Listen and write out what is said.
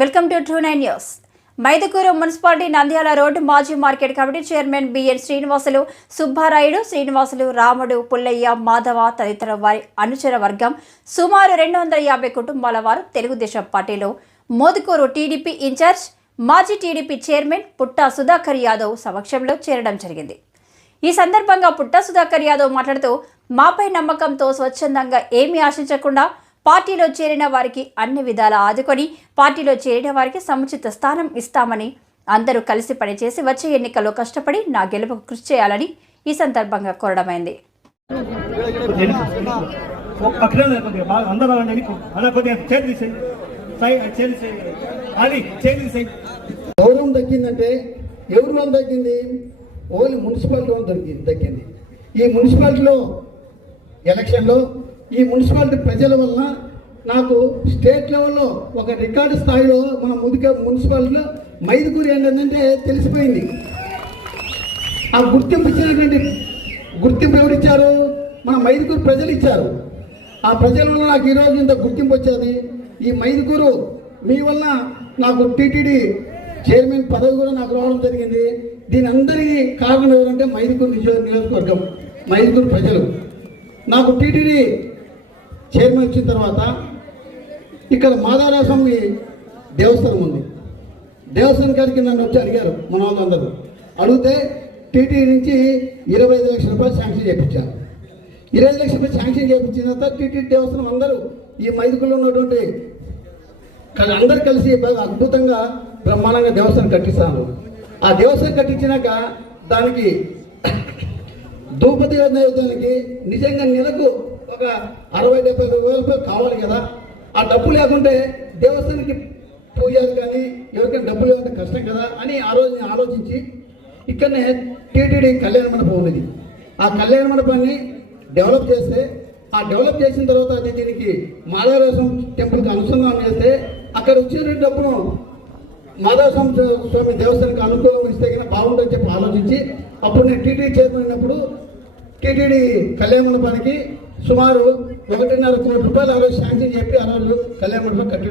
Welcome to true nine news. Mydukur municipality Nandyal road మాజీ market committee chairman BN Srinivasulu Subbarayudu Srinivasulu Ramudu Pullaiah Madhava తదితర వారి అనుచర వర్గం సుమారు రెండు వందల యాభై కుటుంబాల వారు తెలుగుదేశం పార్టీలో. మోదుకూరు టీడీపీ ఇన్ఛార్జ్ మాజీ టీడీపీ చైర్మన్ పుట్టా సుధాకర్ యాదవ్ సమక్షంలో చేరడం జరిగింది. ఈ సందర్భంగా పుట్ట సుధాకర్ యాదవ్ మాట్లాడుతూ మాపై నమ్మకంతో స్వచ్ఛందంగా ఏమీ ఆశించకుండా పార్టీలో చేరిన వారికి అన్ని విధాల ఆదుకొని పార్టీలో చేరిన వారికి సముచిత స్థానం ఇస్తామని అందరూ కలిసి పనిచేసి వచ్చే ఎన్నికల్లో కష్టపడి నా గెలుపుకు కృషి చేయాలని ఈ సందర్భంగా కోరడమైంది. గౌరవం దక్కిందంటే ఎవరి వల్ల దక్కింది ఓన్లీ మున్సిపాలిటీ వల్ల దొరికింది దక్కింది. ఈ మున్సిపాలిటీలో ఎలక్షన్లో ఈ మున్సిపాలిటీ ప్రజల వల్ల నాకు స్టేట్ లెవెల్లో ఒక రికార్డు స్థాయిలో మన ముదిక మున్సిపాలిటీలో మైదుకూరి ఏంటంటే తెలిసిపోయింది. ఆ గుర్తింపు ఇచ్చినటువంటి గుర్తింపు ఎవరిచ్చారు? మన మైదుకూరు ప్రజలు ఇచ్చారు. ఆ ప్రజల వల్ల నాకు ఈరోజు ఇంత గుర్తింపు వచ్చేది. ఈ మైదుకూరు మీ వల్ల నాకు టీటీడీ చైర్మన్ పదవి కూడా నాకు రావడం జరిగింది. దీని అందరికీ కారణం ఎవరంటే మైదుకూరు నియోజకవర్గం మైదుకూరు ప్రజలు. నాకు టీటీడీ చైర్మన్ వచ్చిన తర్వాత ఇక్కడ మాదారాస్వామి దేవస్థానం ఉంది. దేవస్థానం గారికి నన్ను వచ్చి అడిగారు మన వాళ్ళందరూ అడిగితే టీటీ నుంచి ఇరవై ఐదు లక్షల రూపాయలు శాంక్షన్ చేయించారు. ఇరవై ఐదు లక్షల రూపాయలు శాంక్షన్ చేయించిన తర్వాత టీటీ దేవస్థానం అందరూ ఈ మైదుకుల్లో ఉన్నటువంటి కానీ అందరు కలిసి బాగా అద్భుతంగా బ్రహ్మాండంగా దేవస్థానం కట్టిస్తాను ఆ దేవస్థానం కట్టించినాక దానికి ధూపతి నైవేద్యానికి నిజంగా నెలకు ఒక అరవై డెబ్బై వేల రూపాయలు కావాలి కదా. ఆ డబ్బు లేకుంటే దేవస్థానానికి పూజలు కానీ ఎవరికైనా డబ్బు లేకుంటే కష్టం కదా అని ఆ రోజు నేను ఆలోచించి ఇక్కడనే టీటీడీ కళ్యాణ మండపం ఉన్నది ఆ కళ్యాణ మండపాన్ని డెవలప్ చేస్తే ఆ డెవలప్ చేసిన తర్వాత అది దీనికి మాధవరాసం టెంపుల్కి అనుసంధానం చేస్తే అక్కడ వచ్చిన డబ్బును మాధవస్వామి స్వామి దేవస్థానానికి అనుకూలం ఇస్తే కనుక బాగుంటుందని చెప్పి ఆలోచించి అప్పుడు నేను టీటీడీ చైర్మన్ అయినప్పుడు టీటీడీ కళ్యాణ మండపానికి సుమారు ఒకటిన్నర కోటి రూపాయలు ఆ రోజు శాంక్షన్ చెప్పి ఆ రోజు కళ్యాణ మండపం కట్టి